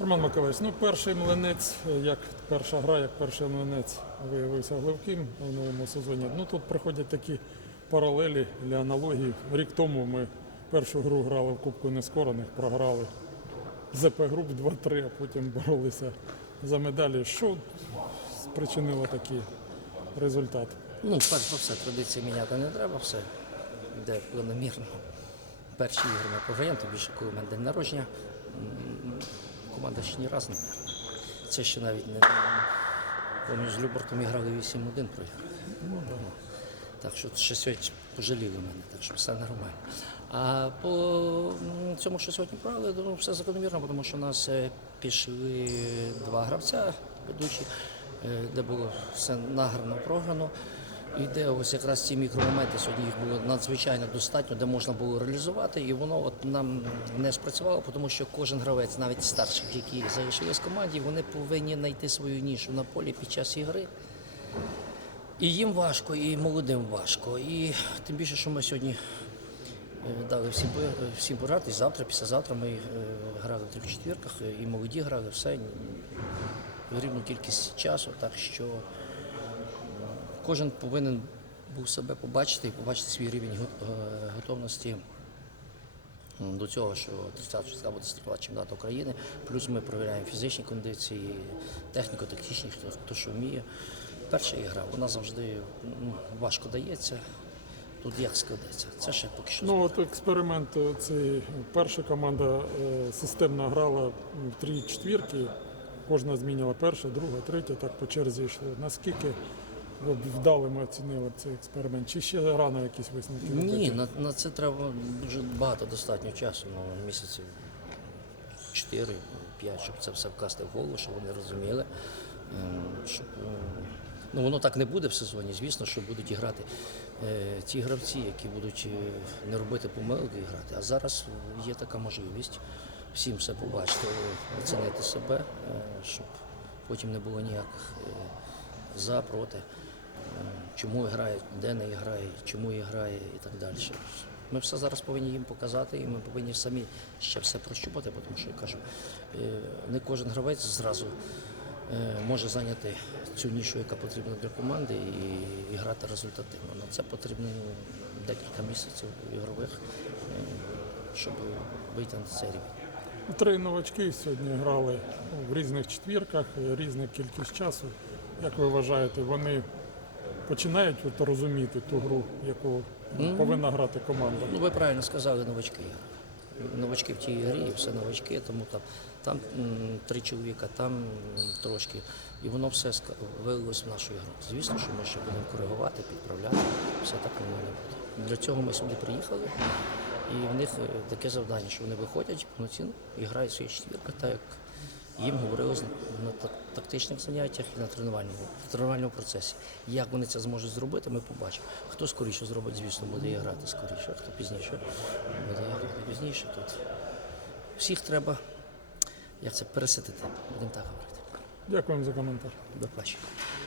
Роман Миколаївич, ну перший млинець, як перша гра, як перший млинець виявився гливким в новому сезоні. Ну тут приходять такі паралелі для аналогії. Рік тому ми першу гру грали в Кубку Нескорених, програли ЗП груп 2-3, а потім боролися за медалі. Що спричинило такий результат? Ну, перш за все, традиції міняти не треба, все йде планомірно. Перші ігри ми програємо, тим більше, коли в мене день народження, команда ще ні разу не. Це ще навіть не поміж Любортом і грали 8-1 програли. Ну, Так що ще сьогодні пожаліли мене, так що все нормально. А по цьому, що сьогодні програли, ну, все закономірно, тому що у нас е, пішли два гравця ведучі, е, де було все награно, програно. І де ось якраз ці мікромоменти сьогодні їх було надзвичайно достатньо, де можна було реалізувати, і воно от нам не спрацювало, тому що кожен гравець, навіть старших, які залишились в команді, вони повинні знайти свою нішу на полі під час ігри. І їм важко, і молодим важко. І тим більше, що ми сьогодні е, дали всім, по- всім пограти. І завтра, післязавтра ми е, грали в трьох четвірках, е, і молоді грали все рівну кількість часу. Так що кожен повинен був себе побачити і побачити свій рівень е, готовності до цього, що 30 числа буде стартувати чемпіонат України. Плюс ми перевіряємо фізичні кондиції, техніко-тактичні, хто, хто що вміє. Перша ігра, вона завжди ну, важко дається. Тут як складеться. Це ще поки що. Ну от експеримент е, цей перша команда е, системно грала три четвірки. Кожна змінювала перша, друга, третя, так по черзі йшли. Наскільки ви б ми оцінили цей експеримент? Чи ще рано якісь висновки? Ні, на, на це треба дуже багато достатньо часу, ну, місяців 4-5, щоб це все вкласти в голову, щоб вони розуміли. ем, Щоб, ем, ну, воно так не буде в сезоні, звісно, що будуть грати е, ті гравці, які будуть е, не робити помилки і грати. А зараз є така можливість всім все побачити, оцінити себе, е, щоб потім не було ніяких е, за, проти. Е, чому грає, де не грає, чому і грає і так далі. Ми все зараз повинні їм показати, і ми повинні самі ще все прощупати, тому що я кажу, е, не кожен гравець зразу е, може зайняти цю нішу, яка потрібна для команди, і, грати результативно. На це потрібно декілька місяців ігрових, щоб вийти на цей рівень. Три новачки сьогодні грали в різних четвірках, різна кількість часу. Як ви вважаєте, вони починають от розуміти ту гру, яку повинна грати команда? Ну, ви правильно сказали, новачки. Новачки в тій грі, все новачки, тому там, там три чоловіка, там трошки. І воно все вилилось в нашу ігру. Звісно, що ми ще будемо коригувати, підправляти, все так не буде. Для цього ми сюди приїхали, і в них е, таке завдання, що вони виходять повноцінно і грають свої четвірки, так як їм говорилось на тактичних заняттях і на тренувальному, в тренувальному процесі. Як вони це зможуть зробити, ми побачимо. Хто скоріше зробить, звісно, буде грати скоріше, а хто пізніше буде грати пізніше. Тут всіх треба, як це, переситити, будемо так говорити. Дякуємо за коментар. До побачення.